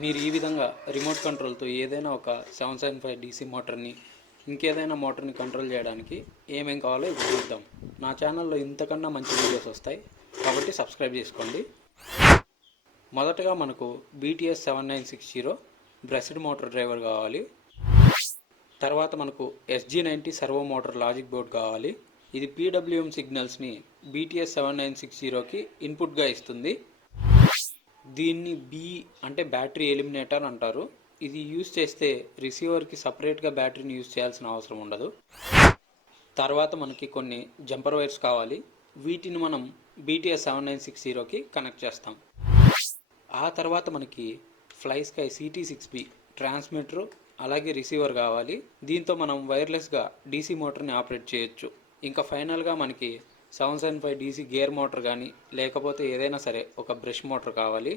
మీరు ఈ విధంగా రిమోట్ కంట్రోల్తో ఏదైనా ఒక 775 డీసీ మోటార్ని ఇంకేదైనా మోటార్ని కంట్రోల్ చేయడానికి ఏమేం కావాలో ఇప్పుడు చూద్దాం. నా ఛానల్లో ఇంతకన్నా మంచి వీడియోస్ వస్తాయి కాబట్టి సబ్స్క్రైబ్ చేసుకోండి. మొదటగా మనకు BTS 7960 బ్రష్డ్ మోటార్ డ్రైవర్ కావాలి. తర్వాత మనకు SG90 servo motor logic board కావాలి. ఇది PWM సిగ్నల్స్ని BTS 7960కి ఇన్పుట్గా ఇస్తుంది. దీన్ని అంటే బ్యాటరీ ఎలిమినేటర్ అంటారు. ఇది యూజ్ చేస్తే రిసీవర్కి సపరేట్గా బ్యాటరీని యూజ్ చేయాల్సిన అవసరం ఉండదు. తర్వాత మనకి కొన్ని జంపర్ వైర్స్ కావాలి. వీటిని మనం BTS 7960కి కనెక్ట్ చేస్తాం. ఆ తర్వాత మనకి FlySky CT6B ట్రాన్స్మిటర్ అలాగే రిసీవర్ కావాలి. దీంతో మనం వైర్లెస్గా DC మోటార్ని ఆపరేట్ చేయొచ్చు. ఇంకా ఫైనల్గా మనకి 775 DC గేర్ మోటార్ కానీ లేకపోతే ఏదైనా సరే ఒక బ్రష్ మోటార్ కావాలి.